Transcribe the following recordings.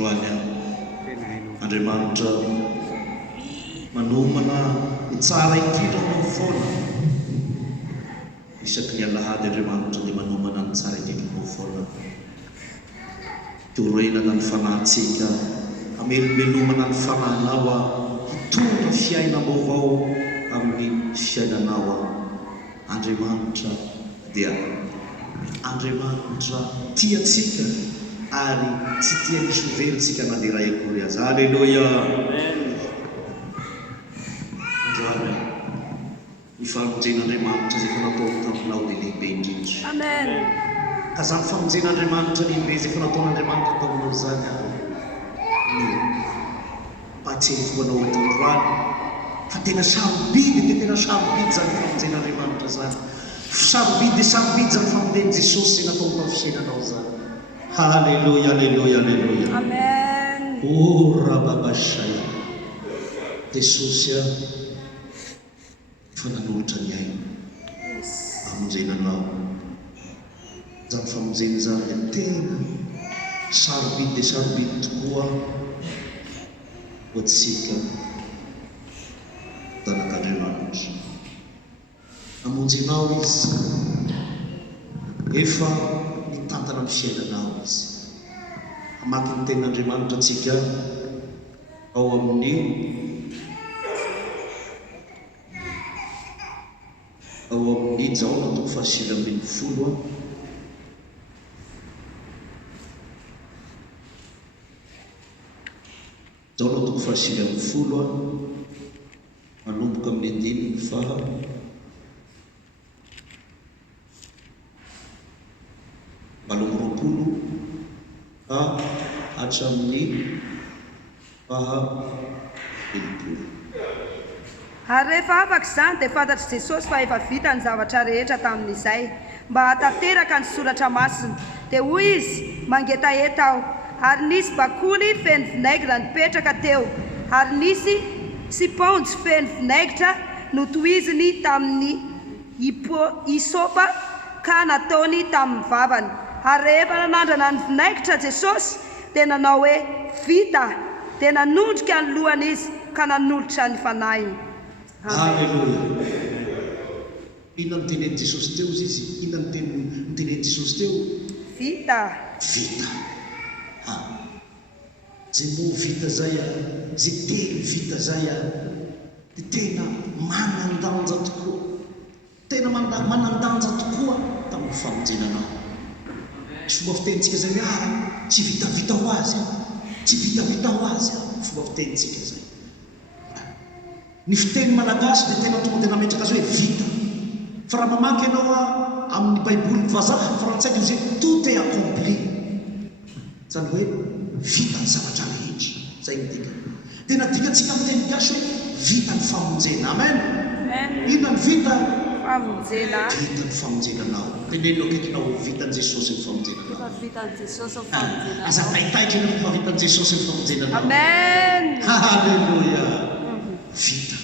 androany Andriamanitra manomana ny tsara indrindra no foana isaky ny alahady Andriamanitra dia manomana ny tsara indrindra no foana torenana ny fanahintsika amelomelomana ny fanahinao a hitondra fiaina vaovao amin'ny fiainanao a Andriamanitra dia Andriamanitra tiatsika ary tsy tia misy overyntsika na dia ray akory azy. Alleluia. Androany ny famonjen'Andriamanitra izay fa natao taminao dia lehibe indrindra. Amen. Ka zany famonjen'Andriamanitra lehibe izay fa nataon'Andriamanitra taminao zany no pahatseryfoanao eto androany fa tena sarobidy dia tena sarobidy zany famonjen'Andriamanitra zany. Sarobidy dia sarobidy zany famonjen'i Jesosy izay natao tamin'ny fiainanao zany. Alleluia, alleluia, alleluia. Amen. Oh, rababashaya. Jesosy fa nanolotra ny aina amonjenanao. Zany famonjeny zany dia tena sarobidy dia sarobidy tokoa ho antsika zanak'Andriamanitra. Amonjenao izy efa nitantana amin'ny fiainanao izy. Amaky ny tenin'Andriamanitra antsika ao amin'ny Jaona toko fahasivy ambin'ny folo Jaona toko fahasivy ambin'ny folo manomboka amin'ny andininy faha valomroapolo hatramin'ny faha telopolo. Ary rehefa afaka izany dia fantatry Jesosy fa efa vita ny zavatra rehetra tamin'izay mba hatateraka ny soratra masina. Dia hoy izy mangetaheta aho, ary nisy bakoly feno vinaigitra nipetraka teo, ary nisy sipaonjy feno vinaigitra notohiziny tamin'ny hisopa ka nataony tamin'ny vavany. Ary rehefa nanandrana ny vinaigitra Jesosy dia nanao hoe vita, dia nanondrika ny lohany izy ka nanolotra ny fanahiny. Alleluia. Inona ny tenen'i Jesosy teo izy? Inona ny tenen'i Jesosy teo? Vita. Vita. Zay moa vita zay zay teny vita zay dia tena manandanja tokoa. Tena manandanja tokoa tamin'ny famonjenanao. Fomba fitenitsika zay hoe tsy vitavita ho azy, tsy vitavita ho azy. Fomba fitenitsika zay. Ny fiteny malagasy dia tena tonga dia nametraka azy hoe vita. Fa raha mamaky ianao amin'ny baiboly vazaha frantsay dia hoe tout est accompli. Zany hoe vita ny zavatra rehetra. Zay midika. Tena dikantsika amin'ny teny gasy hoe vita ny famonjena. Amen. Inona ny vita? Famonjena. Vita ny famonjenanao. Tenenino akaikinao vitan'i Jesosy ny famonjenanao. Efa vitan'i Jesosy ny famonjenanao. Aza mahitaitra ianao fa vitan'i Jesosy ny famonjenanao. Amen. Halleluia. Vita.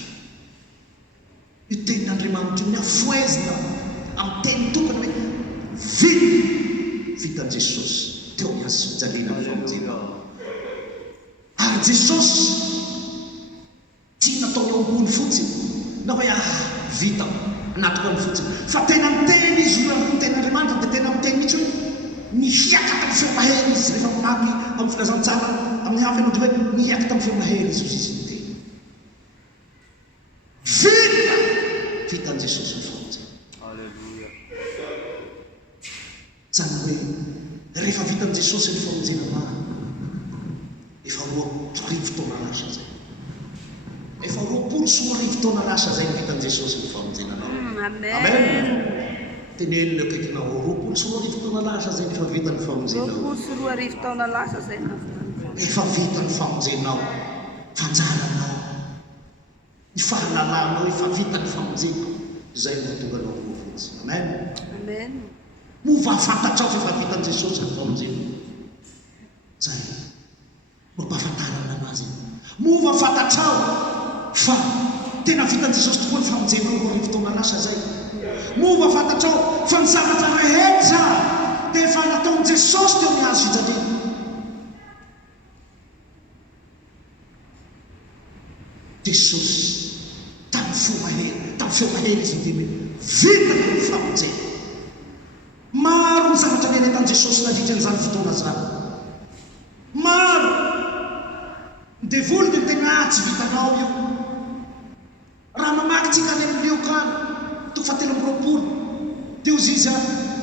Io tenin'Andriamanitra ny afoezina amin'ny teny tokana hoe vita. Vitan'i Jesosy teo miazy fijaliana ny famonjenanao. Ary Jesosy tsy nataony ao ambony fotsiny na hoe vita anatoka ny fotsiny fa tena miteny izy ny tenin'Andriamanitra dia tena miteny mihitsy hoe nihiaka tamin'ny feo mahely izy rehefa mamaky amin'ny filazantsara amin'ny hafa ianao dia hoe nihiaka tamin'ny feo mahely izy izy miteny vita vitan'i Jesosy ny famonjena. Alleluia. Zany hoe rehefa vitan'i Jesosy ny famonjena efa roapolo lasa zay. Efa roapolo sy roarivo lasa zay vitan'i Jesosy ny famonjenanao. Amen. Teneniny akaikinao roapolo sy roarivo lasa zay efa vita ny famonjenao. Roapolo sy roarivo lasa zay efa vita ny famonjenao. Fanjaranao, ny fahalalanao efa vita ny famonjenao. Zay no tonga anao rovotsy. Amen. Amen. Mova fantatrao fa efa vitan'i Jesosy ny famonjenao. Zay mampahafantarana anazy. Mova fantatrao fa tena vitan'i Jesosy tokoa ny famonjenao roarivo lasa zay. Mova fantatrao fa ny zavatra rehetra dia efa nataon'i Jesosy teo mihazo fijaliana. Jesosy tamin'ny feomahely izy dia vitako ny famonjena. Maro ny zavatra miaretan'i Jesosy nandritra n'izany fotoana zany. Maro dia voly dia tena tsy vitanao io. Raha mamaky tsika any amin'ny liokany toko 7 dia ozy izy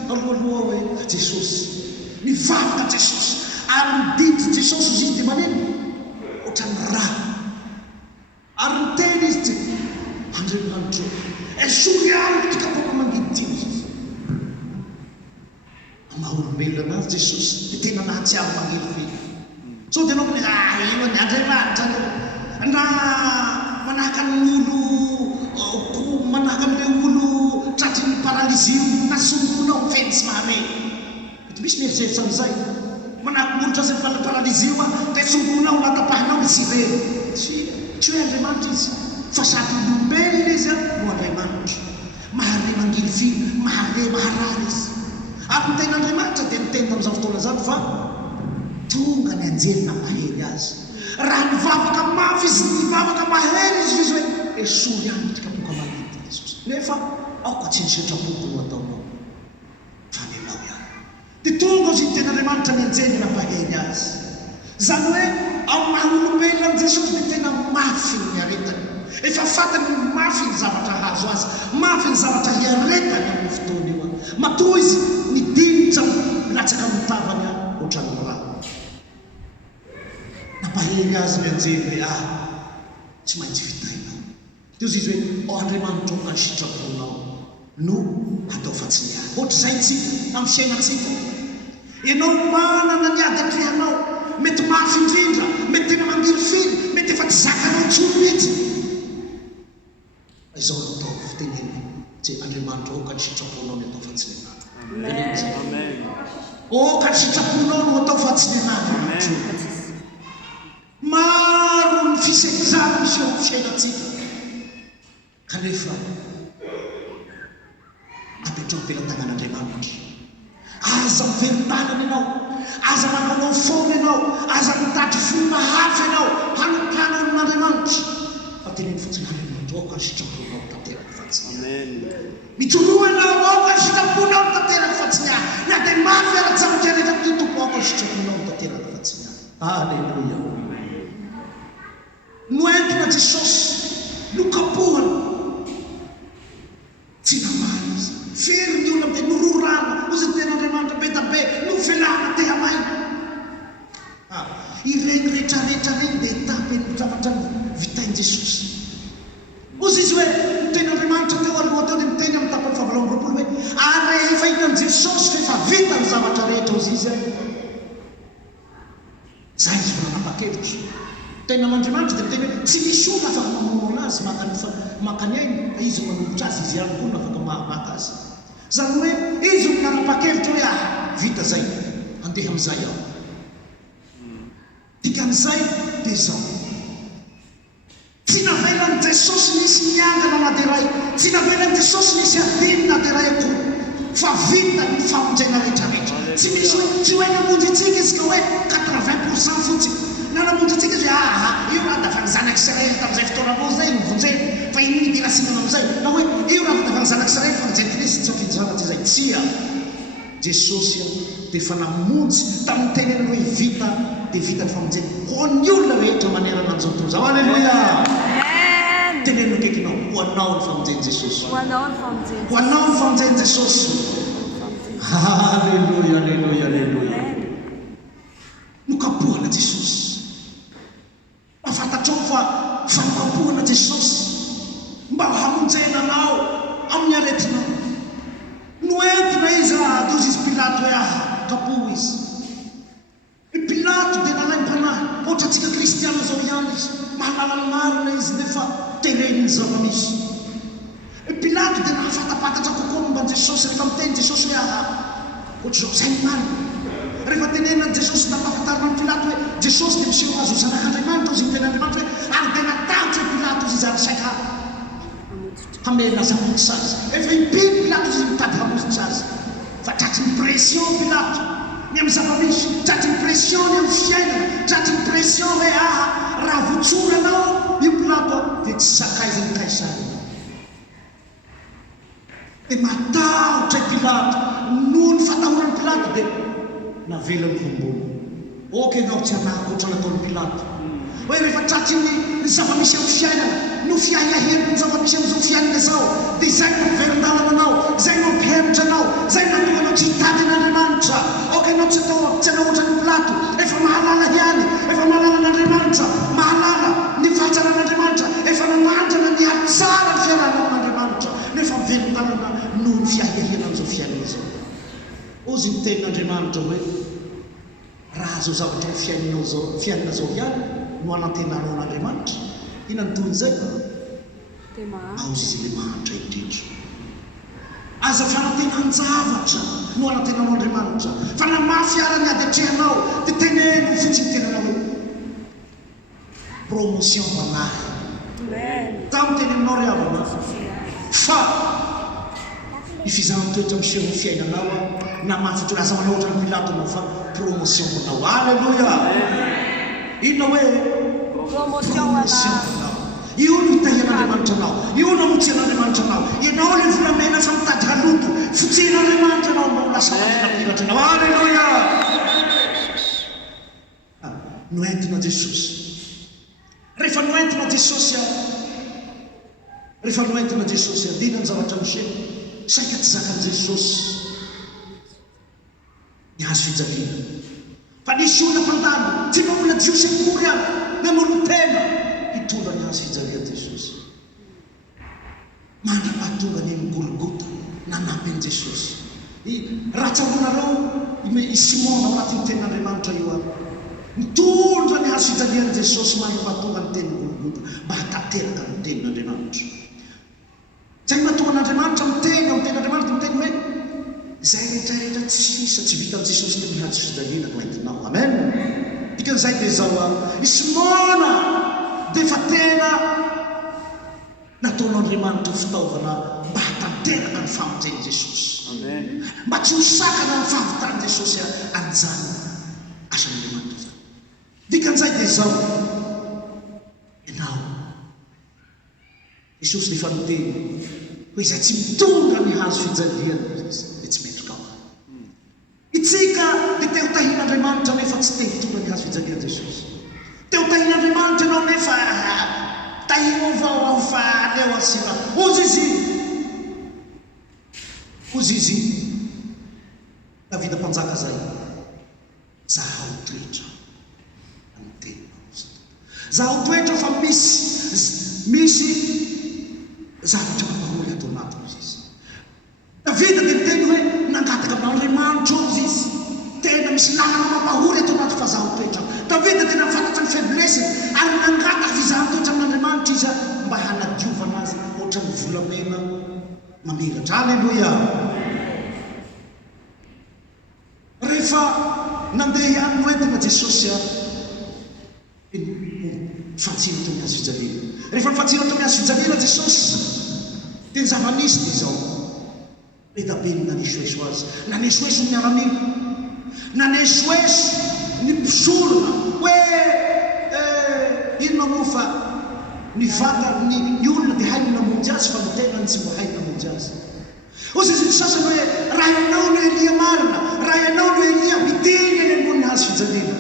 alohaloha hoe Jesosy mivavaka Jesosy ary miditra Jesosy ozy izy dia maneno ohatran'ny raha ary miteny izy tsy Andriamanitra esory amiko ty kapoko mangidy izy maha-olombelona anazy Jesosy dia tena nahatsiaro mangelifely. So dia anao ino ny Andriamanitra na manahaka n'olo manahaka amin'ilay olo tratry ny paralysio nasomponao feny tsy mahameny. Mety misy mieritreritra amin'izay manahaka n'olo tratry ny paralysio dia somponao natapahinao izy ireny. Tsy hoe Andriamanitra izy fa sady olombelona izy no Andriamanitra. Mahare mangilifily, maharary izy. Ary ny tena Andriamanitra dia niteny tamin'izao fotoana zany fa tonga ny anjely nampahely azy. Raha nivavaka mafy izy nivavaka mahery izy hoe esory amiko ty kapoka mangidy Jesosy. Nefa aoka tsy nisetrapoko no ataonao fa nenao ihany. Dia tonga ozy ny tena Andriamanitra ny anjely nampahely azy. Zany hoe ao maha-olombelona an' Jesosy dia tena mafy ny aretany. Efa fatany mafy ny zavatra hazo azy, mafy ny zavatra hiaretany amin'ny fotoana io. Matoa izy nidinitra latsaka mitavany ohatran'ny raha. Nampahely azy ny anjely hoe tsy maintsy vitainao. Dia ozy izy hoe Andriamanitra ka ny sitraponao no atao fa tsy niady. Ohatr'izay tsika amin'ny fiainantsika. Ianao manana ny ady atrehanao, mety mafy indrindra, mety tena mangilifily, mety efa tsy zakanao tsoro mihitsy. Izao no atao fiteneny tsy Andriamanitra ka ny sitraponao no atao fa tsy niady. Ka ny sitraponao no atao fa tsy niady. Maro ny fisehizana misy eo amin'ny fiainantsika kanefa apetrao am-pelantanan'Andriamanitra. Aza miverin-tanana ianao, aza manao foana ianao, aza mitady fomba hafa ianao hanokana amin'Andriamanitra fa teneny fotsiny Andriamanitra ka ny sitraponao tanteraka fa tsy niady. Mitoroa ianao ka ny sitraponao tanteraka fa tsy niady. Na dia mafy ara-javatra rehetra ty tompo ka ny sitraponao tanteraka fa tsy niady. Alleluia. Noentina Jesosy nokapohana tsy namana izy fery ny olona dia nororana ozy ny tena Andriamanitra be da be novelana te hamaina. Ireny rehetrarehetra reny dia etapy ny zavatra vitain'i Jesosy. Ozy izy hoe ny tena Andriamanitra teo aloha teo dia miteny amin'ny tapany 7 hoe ary rehefa hitan'i Jesosy fa efa vita ny zavatra rehetra ozy izy zay izy nanapa-kevitra. Tena Andriamanitra dia miteny hoe tsy misy olona afaka mamono azy makany ainy izy manolotra azy izy ihany koa no afaka mahamaka azy. Zany hoe izy no nanapa-kevitra hoe vita zay andeha amin'izay aho. Dikan'izay dia izao tsy navelan'i Jesosy nisy miangana na dia ray, tsy navelan'i Jesosy nisy adiny na dia ray akory fa vita ny famonjena rehetrarehetra. Tsy misy hoe tsy hoe namonjy itsika izy ka hoe 80% fotsiny. Na namonjy itsika izy hoe io raha da fa ny zanak'Israely tamin'izay fotoana aloha zay nivonjeny fa iny nidirasina amin'izay. Na hoe io raha da fa ny zanak'Israely fa nijery Kristy tsy afinjanatsy izay. Tsia Jesosy dia efa namonjy tamin'ny teneny hoe vita dia vita ny famonjena ho an'ny olona rehetra manerana an'izao tontolo zao. Alleluia. Teneno kekinao ho anao ny famonjeny Jesosy. Ho anao ny famonjeny Jesosy. Alleluia, alleluia, alleluia. Nokapohana Jesosy. Mafantatrao fa nokapohana Jesosy mba hamonjena anao amin'ny aretinao. Noentina izy dia ozy izy Pilato hoe kapoha izy. Pilato dia nalaim-panahy ohatra antsika kristiana zao ihany izy mahalala ny marina izy nefa tereny ny zava-misy. Pilato dia nahafatapatatra kokoa momba an Jesosy rehefa miteny Jesosy hoe ohatr'izao zay ny marina. Rehefa tenenan'i Jesosy nampahafantarina ny Pilato hoe Jesosy dia miseho azo zanak'Andriamanitra ozy ny tena Andriamanitra hoe ary dia natahotra hoe Pilato izy izany saika hamerina zamotsy azy. Efa impiny Pilato izy mitady hamotsitra azy fa tratry ny pression Pilato ny amin'ny zava-misy, tratry ny pression ny amin'ny fiainana, tratry ny pression hoe raha voatsoranao io Pilato dia dia tsy sakaizany kaisary dia matahotra i Pilato noho ny fatahorany Pilato dia navelany hombony oka ianao tsy anakotra nataony Pilato hoe rehefa tratsy ny zava-misy amin'ny fiainana no fiaina henoko ny zava-misy amin'izao fiainana izao dia izay no miverin-dalana anao izay no mpihemotra anao izay mahatonga anao tsy hitady an'Andriamanitra oka ianao tsy anao ohatran'ny Pilato efa mahalala ihany efa mahalala an'Andriamanitra mahalala ny fahatsara'Andriamanitra efa nanandrana ny atsara ny fiarana amin'Andriamanitra nefa miverin-dalana noho ny fiahihana amin'izao fiainana izao ozy ny tenin'Andriamanitra hoe raha zao zavatra ny fiainana zao ihany no anantenanao an'Andriamanitra ina ny toyn'izay aozy izy le mahantra indrindra aza fanantenan-javatra no anantenanao Andriamanitra fa na mafiara ny ady atrehanao dia teneno fotsiny tenanao hoe promotion banahy tamin'ny teneninao ry havana fa ifizaham-toetra miseho ny fiainanao na mafitra aza manao ohatran'ny Pilato anao fa promotion banao alleluia inona hoe promotion banao io no hitahian'Andriamanitra anao io no hamotsian'Andriamanitra anao ianao le volamena fa mitady haloto fotsian'Andriamanitra anao mba ho lasa matinapiratra anao alleluia noentina Jesosy rehefa noentina Jesosy adina ny zavatra miseho saika tsy zakan'i Jesosy ny hazo fijaliana fa nisy olona mpandalo tsy maolona jiosy akory any nanolo tena hitondra ny hazo fijalian'i Jesosy mandrapahatonga ny Golgota nanampin'i Jesosy raha tsaronareo i Simona ao anatin'ny tenin'Andriamanitra io any mitondra ny hazo fijalian'i Jesosy mandrapahatonga ny teny Golgota mba hatateraka ny tenin'Andriamanitra tsy hay mahatonga an'Andriamanitra miteny amin'ny tenin'Andriamanitra miteny hoe izay rehetrarehetra tsisa tsy vita amin'i Jesosy teny hazo fijaliana no entinao amen dikan'izay dia zao i Simona dia fa tena nataon'Andriamanitra fitaovana mba hatanteraka ny famonjeny Jesosy mba tsy hosakana ny fahavitany Jesosy anjana asan'Andriamanitra zany dikan'izay dia zao ianao Jesosy dia fa miteny hoe izay tsy mitondra ny hazo fijaliana dia tsy metrika ao itsika dia te ho tahian'Andriamanitra nefa tsy te hitondra ny hazo fijaliana Jesosy te ho tahian'Andriamanitra ianao nefa tahivao ao fa aleo asina ozy izy Davida mpanjaka zay zaho toetra amin'ny tenanao zaho toetra fa misy zavatra mampahory ato anatiny izy Davida dia miteny hoe nangataka amin'Andriamanitra ozy izy tena misy lalana mampahory ato anaty fa zaho toetra Davida dia nafantatra ny faiblesiny ary nangataka fizahan-toetra amin'Andriamanitra izy mba hanadiovana azy ohatran'ny volamena mamiratra alleluia rehefa nandeha ihany noentina Jesosy fatsina tao amin'ny hazo fijaliana rehefa nifatsina tao amin'ny hazo fijaliana Jesosy dia ny zava-nisy dia zao etabe ny nanesoeso azy nanesoeso ny miaramila nanesoeso ny mpisorona hoe inona moa fa ny vata ny olona dia hainy namonjy azy fa ny tenany tsy mba hainy namonjy azy ozy izy ny sasany hoe raha ianao no Elia marina raha ianao no Elia miteny eny ambony hazo fijaliana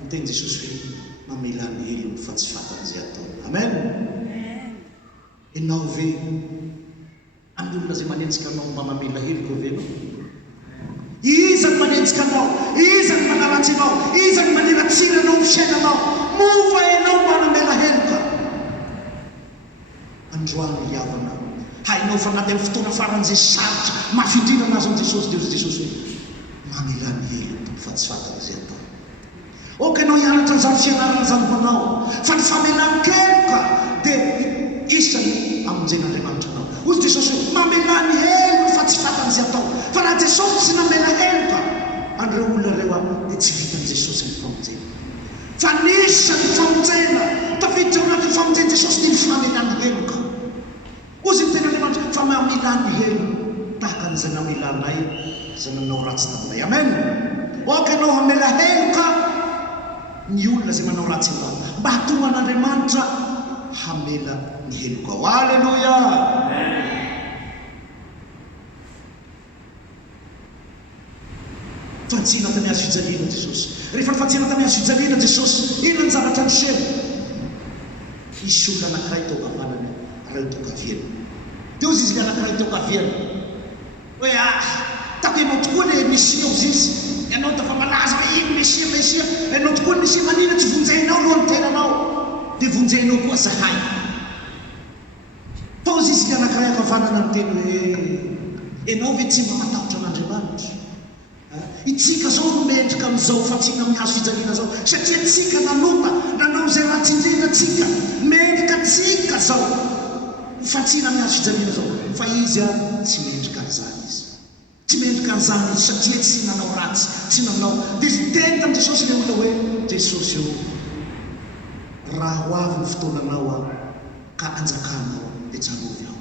miteny Jesosy hoe mamela ny helony fa tsy fatan'izay ataony amen ianao ve amin'ny olona zay manenjika anao mba mamela heloko ve anao iza ny manenjika anao iza ny manaratsy anao iza ny maniratsira anao ny fiainanao mova ianao mba namela heloka androany iavana hainao fa anaty amin'ny fotoana faran'izay sarotra mafindrina anazy an Jesosy dia Jesosy hoe mamela ny heloko fa tsy fatan'izay atao oka ianao hianatra an'izany fianarana zany manao fa ny famelan-keloka dia isany amonjen'Andriamanitra anao ozy Jesosy hoe mamela ny heloka fa tsy fatan'izay atao fa raha Jesosy tsy namela heloka andreo olona reo dia tsy vitan'i Jesosy ny famonjena fa nisany famonjena tafiditra ao anatin'ny famonjena Jesosy dia ny famelany heloka ozy ny tena Andriamanitra fa mamelany heloka tahaka an'izay namelanay izay nanao ratsy taminay amen oka ianao hamela heloka ny olona zay manao ratsy anao mba hatonga an'Andriamanitra hamela ny heloka ao. Alleluia. Fantsina tany azo fijaliana Jesosy. Rehefa fantsina tany azo fijaliana Jesosy, inona ny zavatra niseho? Isy olona anankiray tao kavanany reo tao kaviana. Dia ozy izy le anankiray tao kaviana hoe tako ianao tokoa le Mesia ozy izy, ianao dafa malaza hoe ino Mesia, ianao tokoa Mesia, manina tsy vonjainao lohany tenanao, dia vonjainao koa zahay. Fa ozy izy le anankiray akavanana ny teny hoe ianao ve tsy mba matahotra an'Andriamanitra? Itsika zao no mendrika amin'izao fatsiana mihazo fijaliana zao, satria tsika nanota nanao izay raha tsindrina tsika, mendrika tsika zao fatsiana mihazo fijaliana zao. Fa izy tsy mendrika an'izany izy, tsy mendrika an'izany izy satria tsy nanao ratsy, tsy nanao. Dia teny tamin'i Jesosy le olona hoe Jesosy io, raha ho avy ny fotoananao ka anjakanao dia tsy hanovy aho.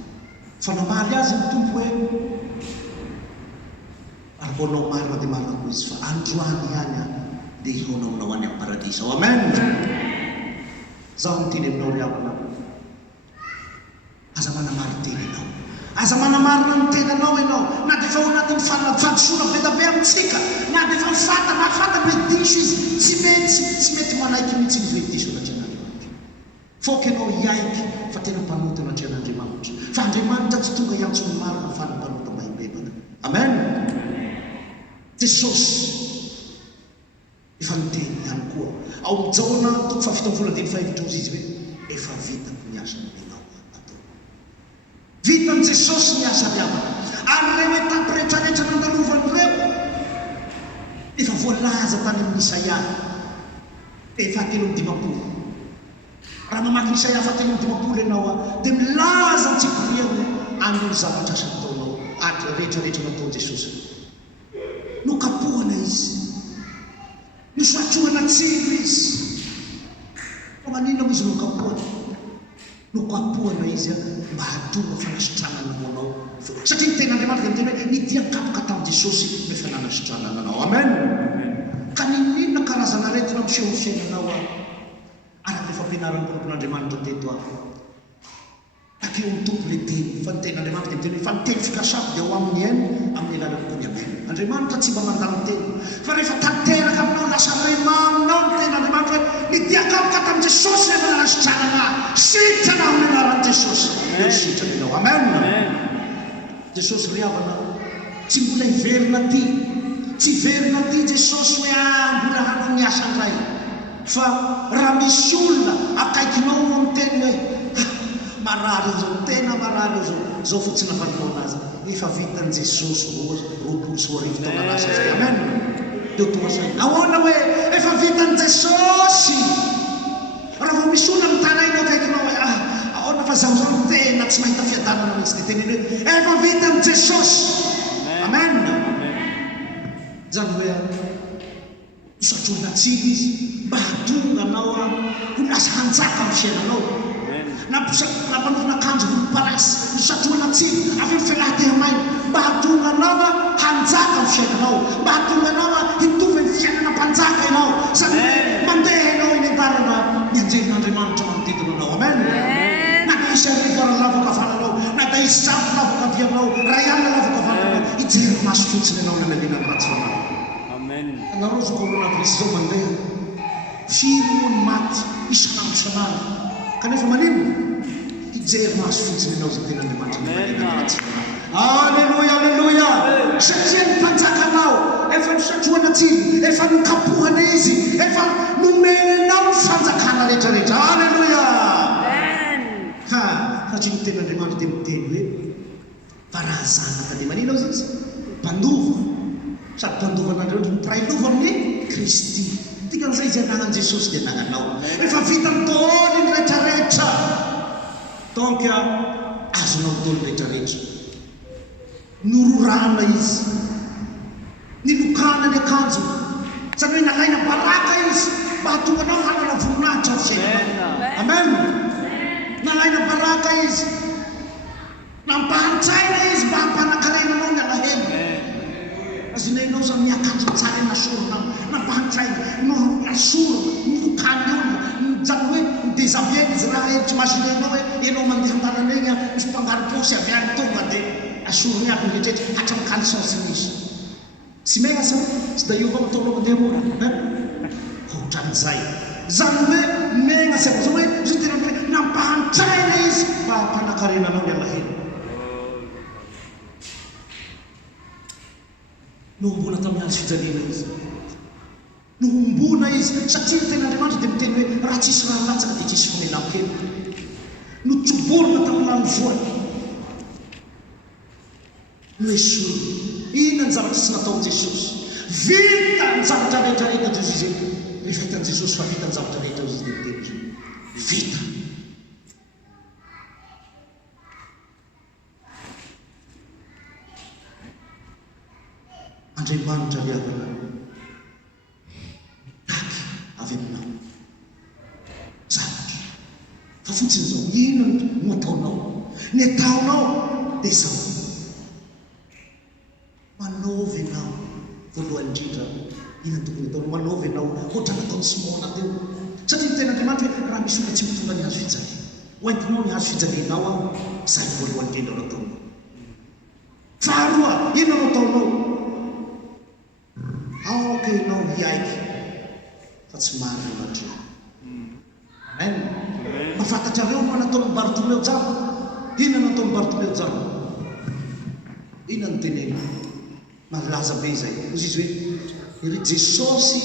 Fa namaly azy ny tompo hoe arakaonao marina dia marina koa izy, fa androany ihany dia ihonao nao any amin'ny paradisa. Amen. Zaho miteny aminao ry havana, aza manamary teny ianao, aza manamarina ny tenanao ianao, na dia efa ao anatin'ny fandrosoana be da be amintsika, na dia efa mahafanta mety diso izy, tsy mety manaiky mihitsy ny vediso anatria an'Andriamanitra. Foka ianao hiaiky fa tena mpanota anatria an'Andriamanitra, fa Andriamanitra tsy tonga hiantso ny marina fa ny mpanota mahimbebaka. Amen. Jesosy efa niteny ihany koa ao amin'jaona toko fafito vola dimy fahefitra ozy izy hoe efa vitako ny asa nenao atao. Vitan' Jesosy ny asa riavana, ary reo etapy rehetrarehetra nandalovany reo efa voalaza tany amin'ny Isaia fahatelo amby dimapolo. Raha mamaky ny Isaia fahatelo amby dimapolo ianao dia milaza ny tsipiriany an'io zavatra asa nataonao rehetrarehetra natao Jesosy. Nokapohana izy, nosatrohana tsiro izy. Fa maninona izy nokapohana izy mba hatonga fanasitranana anao, satria ny ten'Andriamanitra dia miteny hoe nidiakapoka tamin'i Jesosy nefa nanasitranana anao. Amen. Ka ninona karazana aretina miseho ny fiainanao araka ny fampianaran'ny tompon'Andriamanitra teto takeo amin'ny tompo le teny, fa ny ten'Andriamanitra dia miteny hoe fa ny teny fikasako dia ho amin'ny ainy amin'ny alalany koa ny amen. Andriamanitra tsy mba mandalo teny, fa rehefa tanteraka aminao lasa remaminao ny ten'Andriamanitra hoe nidiakapoka tamin'i Jesosy rehefa nanasitranana, sitrana amin'ny anaran'i Jesosy, eo sitrana ianao. Amen. Jesosy ry havana tsy mbola hiverina ty, tsy hiverina ty Jesosy hoe mbola hanao ny asa indray, fa raha misy olona akaikinao no miteny hoe marary eo zao, tena marary eo zao fotsiny avalinao anazy, efa vitan'i Jesosy roapolo sy roarivo taona lasa zay. Amen. Dia tonga zay ahoana hoe efa vitan'i Jesosy. Raha vao misy olona mitanainao akaikinao hoe ahoana fa zaho zao tena tsy mahita fiadanana mihitsy, dia teneny hoe efa vitan'i Jesosy. Amen. Zany hoe misatroana tsiro izy mba hatonga anao ho lasa hanjaka amin'ny fiainanao. Nampanofina akanjo volomparasy, misatroana tsiro avy amin'ny fialahan-tena-maina mba hatonga anao hanjaka amin'ny fiainanao, mba hatonga anao hitovy ny fiainana mpanjaka ianao, sady hoe mandeha ianao eny an-dalana ny anjelin'Andriamanitra manodidina anao. Amen. Na dia isy arivo ara lavaka avananao, na dia isy zato lavaka avianao, ray alina lavaka avananao, hijery maso fotsiny ianao ny amelina ratsy fanao. Anareo zao coronavirus zao mandeha firy moa ny maty isanandro isanandro, kanefa manino hijery maso fotsiny ianao zay ten'Andriamanitra ny amelina ratsy fanao. Alleluia, alleluia. Satria ny mpanjakanao efa nisatroana tsiro, efa nokapohana izy, efa nomenanao ny fanjakana rehetrarehetra. Alleluia. Satria ny ten'Andriamanitra dia miteny hoe fa raha zanaka dia manino azy izy mpandova, sady mpandovan'Andriamanitra mpiray lova amin'ny Kristy. Dikan'izay izy anagnan'i Jesosy dia anagnanao, efa vita ny daholo ny rehetrarehetra, donc azonao daholo rehetrarehetra. Nororana izy, nilokana ny akanjo, sady hoe nalaina baraka izy mba hatonga anao hanana voninahitra amin'ny fiainanao. Amen. Nalaina baraka izy, nampahantsaina izy mba hampanankarena anao ny alahelo. Azinainao zany miakanjo tsara nasorona, nampahantsaina, nasorona, nilokana eo, zany hoe dia zabieny izy raha hevitry masinenao hoe ianao mandeha an-tanana egny misy mpangarom-posy avy any tonga dia asorony aby nydrehetra hatramy caleçance misy sy megnasa tsy da io avao ataonao mandeha mora ohatran'izay zany hoe megnasa avao zao hoe izy tena hoe nampahantraina izy mba hampanakarenanao ny alahelo nohombona tamin'ny hazo fijaliana izy nohombona izy satria tena Andriamanitra dia miteny hoe raha tsisy raha latsaka dia tsisy famelam-kely notroborona tamin'ny lanovoany no esoy inona ny zavatra tsy natao Jesosy vita ny zavatra rehetra rehetra Jesosy zay rehefa hitan'i Jesosy fa vita ny zavatra rehetra izy dia miteny vita Andriamanitra viavana taky avy aminao zavatra fa fotsiny zao inona no ataonao ny ataonao dia zao manaovy anao voalohany indrindra inona tokony ataonao manaovy anao ohatra nataony Simona teo satria ny tena Andriamanitra hoe raha misy olona tsy mitonga ny hazo fijaliana hoentinao ny hazo fijalianao aho zay voalohany indrindra no ataonao faharoa inona no ataonao aoka ianao hiaiky fa tsy marina anatrea amen mafantatrareo moa nataony Bartomeo jamba inona nataony Bartomeo jamba inona ny tenena malaza be zay ozy izy hoe ry Jesosy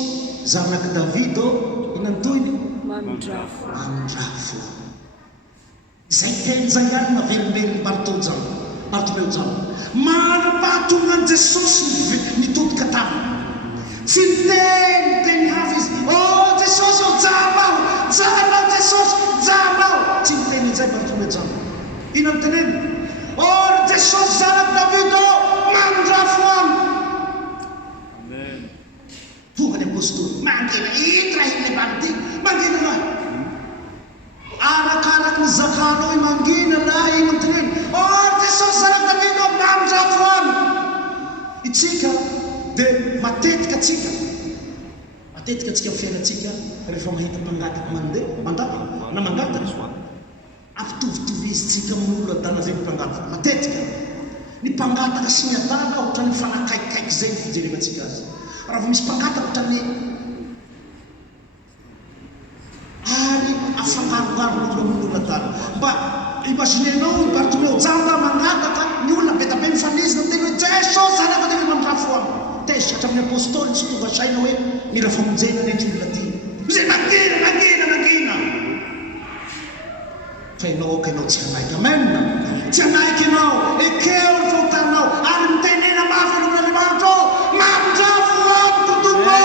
zanaky Davido inona ny toyny mandrafo zay teny zay ihany maverimberiny Bartomeo jamba manapahatonga an Jesosy nitodika taminy tsy miteny hafa izy Jesosy jambao Jesosy jambao tsy miteny izay Bartomeo jamba inona ny teneny ry Jesosy zanaky Davido mandrafo aminy tonga ny apôstôly mangina itra hiny banty mangina lahy arakaraky ny zakanao i mangina lahy ino ny teneny Jesosy zanaky Davido mandrafo aminy itsika dia matetika atsika fiainatsika rehefa mahita mpangataka mandeha na mangataka ampitovitovy izy tsika amin'olo adana zay mpangataka matetika ny mpangataka sy ny adana ohatra ny fanakaikikaiky zay ny fijerevantsika azy raha vo misy mpangataka ohatra ny ary afangarongaron'olo amin'olo adana mba imaginenao Bartomeo jamba mangataka ny olona be da be mifanizina teny hoe Jesosy zanaky Davido mandrafo aminy tezitra hatramin'ny apôstôly tsy tonga saina hoe mila famonjena nety olona ty zay nangina fa ianao oka ianao tsy hanaiky amen tsy hanaiky ianao ekeo ny fahotanao ary mitenena mafy an'Andriamanitra mandrafo aminy totombo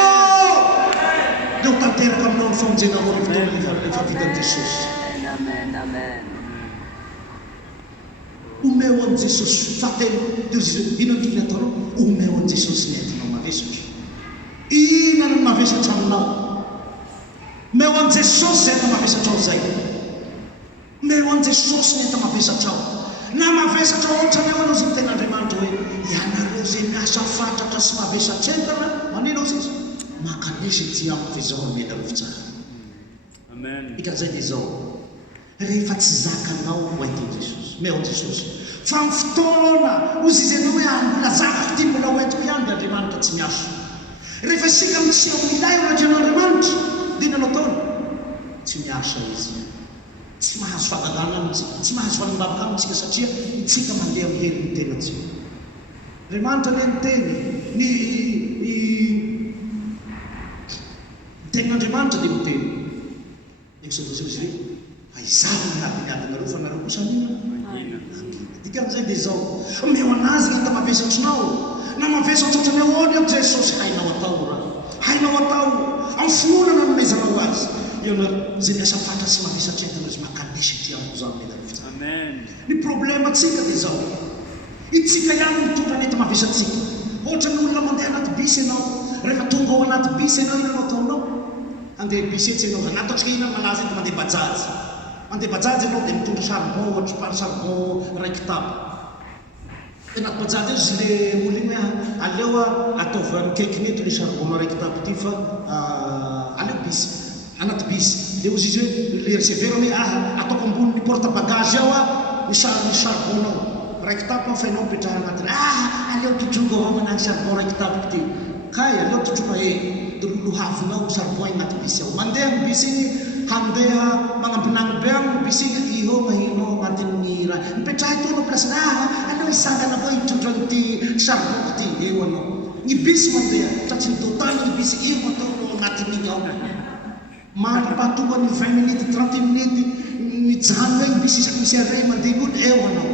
dia ho tanteraka aminao ny famonjena ao ny fotoana rehefa vitan'i Jesosy omeo an' Jesosy fatelo dia inona ny tokony ataonao omeo an' Jesosy ny entinao mavesatra inona ny mavesatra aminao meo an' Jesosy zay enta mavesatra ao zay meo an' Jesosy ny enta mavesatra ao na mavesatra ohatra ny ao anao zay tena Andriamanitra hoe ianareo zay miasa fatratra sy mavesatra entana manino izy makanesy ty amiko izao meda rofitsara ikan'izay dia zao rehefa tsy zakanao hoentin'i Jesosy meo an' Jesosy fa ny fotoana ozy izy anao hoe mbola zakako ty mbola hoentiko ihany dia Andriamanitra tsy miaso rehefa isika mitsia milay ohatran'Andriamanitra dia inona ataony tsy miasa izy tsy mahazo fahagagana amitsika tsy mahazo fanambavaka amitsika satria itsika mandeha amin'ny herin'ny tenatsika Andriamanitra le niteny ny tenin'Andriamanitra dia miteny Exode izy hoe fa izavo miadinareo fa nareo kosa dika amin'izay dia zao meo anazy ny enta mavesatrinao na mavesatra ohatrany ahoany ao Jesosy hainao atao amin'ny finonana nomezanao azy iona zay miasa fatra sy mavesatra entana izy makanesy ty amiko zany medarofitsy ny problème atsika dia zao itsika ihany mitondra mety mavesatsika ohatra ny olona mandeha anaty bisy ianao rehefa tonga ao anaty bisy ianao inona no ataonao andeha bisy etsy ianao zany ataotsika inona malaza ety mandeha bajazy ianao dia mitondra charbon ohatra charbon raiky tapa anaty bajazy eo izy le olo igny hoe aleo ataovy mikaiky mety le charbon raiky tapa ty fa aleo bisy anaty bisy dia ozy izy hoe le receveur hoe ataoko ambony ny porte bagage ao ny charbonao raiky tapo fainao mipetraha anatiny aleo totrongo avao manany charbon raiky tapoky ty kay aleo totrongo dia lolohavinao charbon anaty bisy ao mandeha ny bisy igny handeha magnampinagny be agny bisy igny ihoma agnatin'ny raha mipetraha tonao place aleo isangana avao itrotrony ty charbon ty eo anao ny bisy mandeha satria mitotany ny bisy io atao agnatin'igny ao mampapatoka ny 20 minutes 30 minutes mijano hoe ny bisy isaky misy array mandeha olo eo anao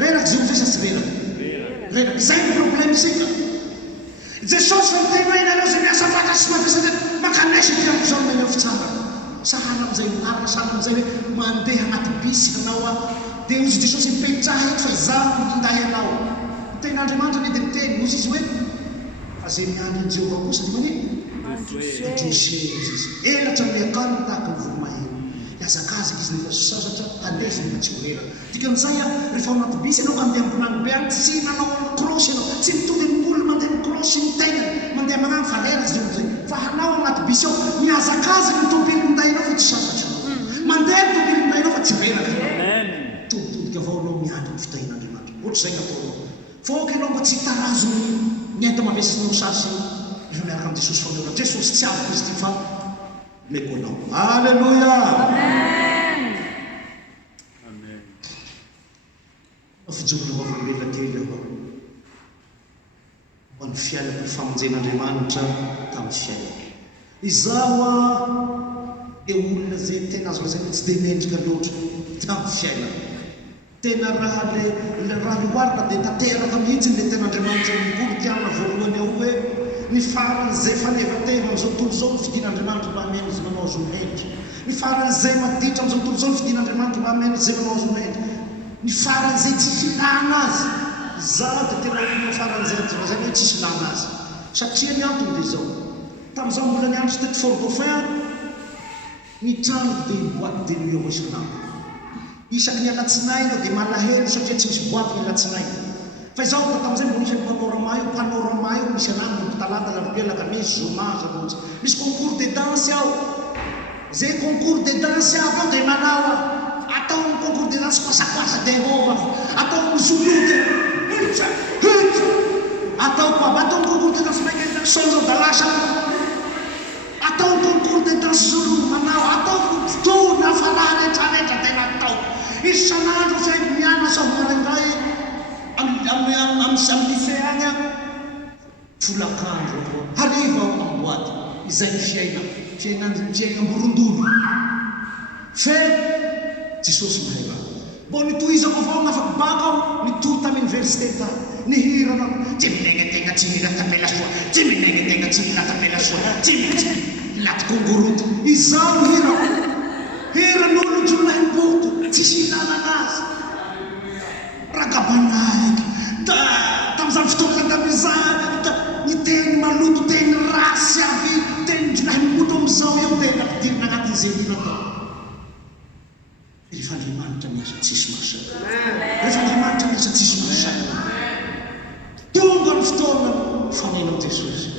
reraky zay ozay sa tsy reraky zay ny problème sika jesosy fa miteny hoe nareo zay miasa vata sy mavesana makanaizy mpiampo zao naneo fitsara sahala amizay marina sahala amizay hoe mandeha anaty bisy anao dia ozy jesosy mipetraha eto fa izaho minday anao ten'Andriamanitra ny dia miteny ozy izy hoe fa zay miandry ny Jehovah kosa dia manino adrosé izy elatra amin'ny akano tahaka ny vomaheno iazakazaka izy nefa sasatra alefiny mba tsy horera dikan'izay rehefa ao anaty bisy anao ka mandeha ambonany be agny tsy nanao crosy anao tsy mitovy amin'olo mandeha microsy ny tegnany mandeha magnano valera zay zay fa hanao anaty bisy ao miazakazaka ny tobily mindainao fa tsy sasatra mandeha ny tobily mindainao fa tsy veraka toditodika avao anao miandry ny fitahin'Andriamanitra ohatra zay nataonao foky anao mba tsy tarazo ny enta mavesasinao sasy rehefa miaraka amin'ny Jesosy fameona Jesosy tsy avy izy ty fa meko anao alleluia fijorona vavolomela kely avao ho an'ny fiainako ny famonjen'Andriamanitra tamin'ny fiainako izaho dia olona zay tena azo lazay tsy dia mendrika loatra tamin'ny fiainako tena raha loarina dia tanteraka mihitsy le ten'Andriamanitra nigolotiana voalohany ao hoe ny faran'izay fanevatena am'izao tontolo zao ny fidin'Andriamanitra mba hameno izy manao azo mendry ny faran'izay maditra am'izao tontolo zao ny fidin'Andriamanitra mba hameno izay manao azo mendry ny faran'izay tsy filana azy izaho dia tena olona faran'izay zay hoe tsy filana azy satria ny antony dia zao tamin'izao mbola niandry teto Fort Dauphin ny trano dia boîte de nuit ao isan'andro isaky ny alatsinainy dia malahelo satria tsy misy boîte ny alatsinainy fa izaho da tamin'izay mbo nisy panorama io misy an'any talata larobia lakamisy zomage lotsy misy concours de danse ao zay concours de danse avao dia manao atao ny concours de danse koasakoasa dia hova atao ny zoloty atao ny concours de danse maika sonjo da lasa atao ny concours de danse zolo manao atao tona falahy rehetrarehetra tena atao isan'andro zay mianasa marangay amin'ny lycée agny folakandro hariva amin'ny boîte izay ny fiainam-borondolo fe Jesosy mahay raha mbo nitohizako avao nafaky baka aho nitohy tamin'ny université ta nihirana tsy minegnategna tsy mila tapela soa tsy minegnategna tsy mila tapela soa tsy laty kongoroto izaho hiran'olo jolahim-boto tsy silana anazy ragabanaiky tam'izany fotoana tam'izany ny teny maloto teny rasy aby teny jolahim-boto am'izao eo tena pidirina agnatin'izay natao rehefa Andriamanitra miasa tsisy masaka rehefa Andriamanitra miasa tsisy masaka tonga ny fotoana mifanena am' Jesosy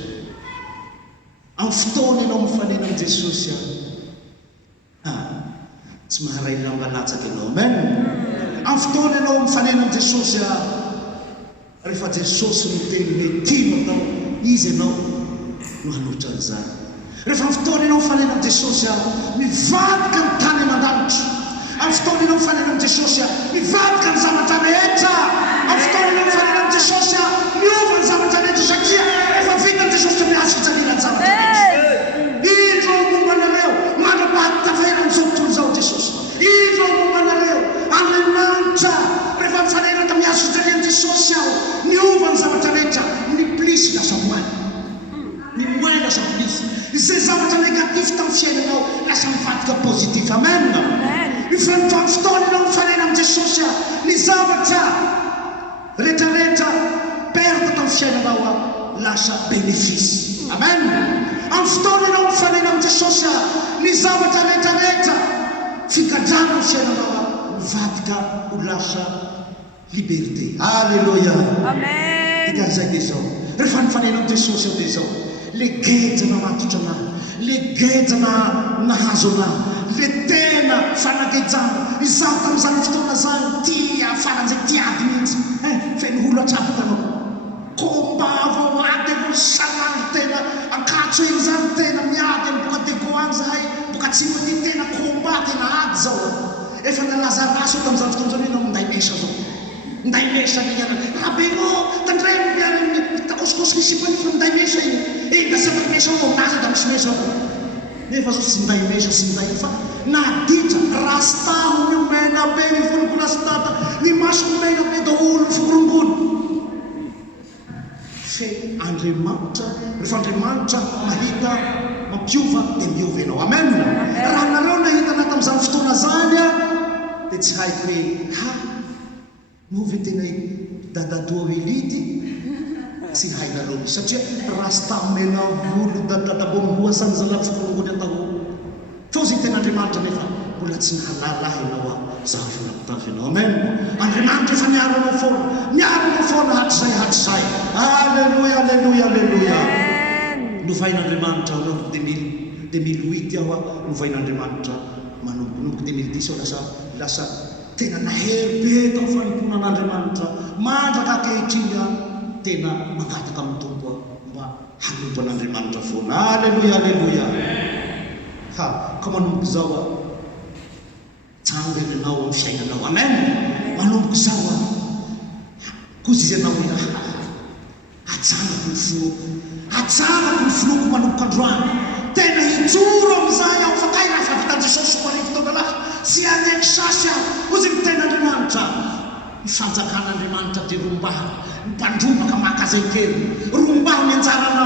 amin'ny fotoana ianao mifanena am' Jesosy tsy maharay lamba latsaky ianao amen amin'ny fotoana ianao mifanena am' Jesosy rehefa Jesosy miteny hoe tino atao izy ianao no hanotra an'izany rehefa amin'ny fotoana ianao mifanena am' Jesosy mivadika ny tany aman-danitra amin'ny fotoana ianao mifanena am' Jesosy mivadika ny zavatra rehetra amin'ny fotoana ianao mifanena am' Jesosy miova ny zavatra rehetra satria efa vita ny Jesosy miasa fijaliana ny zavatra rehetra indro momba anareo mandrapahatavera amin'izao tontolo zao Jesosy indro momba anareo Andriamanitra rehefa mifanena ka miasa fijaliana Jesosy aho miova ny zavatra rehetra ny plisy lasa moiny ny moiny lasa plisy izay zavatra negatif tamin'ny fiainanao lasa mivadika positif amen fotoana mifanena am' Jesosy ny zavatra rehetrarehetra perda tamin'ny fiainanao lasa bénéfice amen amin'ny fotoana ianao mifanena am' Jesosy ny zavatra rehetrarehetra fikadrana amin'ny fiainanao mivadika ho lasa liberté alleluia amen ikan'izay dia zao rehefa nifanena am' Jesosy ao dia zao le gejana matotra anahy le gejana nahazo anahy le tena fanagejana izaho tamin'izany fotoana zany tia faran'izay tiady mihitsy feno olo atrapo tanako komba avao ady avao sanandro tena akatso eny zany tena miady amy boka dego any zahay boka tsy many tena komba tena ady zao efa nalaza raso tamin'izany fotoana zany ena minday mesa zao minday mesa abeno tandray takosokosoko isipany fa minday mesa iny da sabaky mesa ao aminazy da misy mesa ao nefa zao tsy minday mesa tsy minday fa naditra rastaho ny mena be ny voloko rastata ny maso mena be da olo fokorongolo fe Andriamanitra rehefa Andriamanitra mahita mampiova dia miova ianao amen raha nareo nahita na tamin'izany fotoana zany dia tsy haiko hoe miova tena dadadoa elity tsy hainareo misy satria rasta mena volo dadabomboasany zalaby fokorongolo atao fao zay tena Andriamanitra nefa mbola tsy nahalalahy ianao zaho finapitafy ianao amen Andriamanitra efa miaranao foana hatrizay alleluia alleluia alleluia novain'Andriamanitra manomboka 2008 aho novain'Andriamanitra manomboka 2010 aho lasa tena nahery be tao fanomponan'Andriamanitra mandraka ankehitriny tena mangataka amin'ny tompo mba hanompo an'Andriamanitra foana alleluia alleluia ka manomboka zao tsanga ianao amin'ny fiainanao amen manomboka zao kozy izy ianao ina ajanako ny filoko manomboka androany tena hijoro am'izay aho fa kay raha fa vitan Jesosy ho arivo taona laha tsy anaiky sasy aho ozy ny ten'Andriamanitra ny fanjakan'Andriamanitra dia rombahana ny mpandrombaka maka zay kely rombaho ny anjarana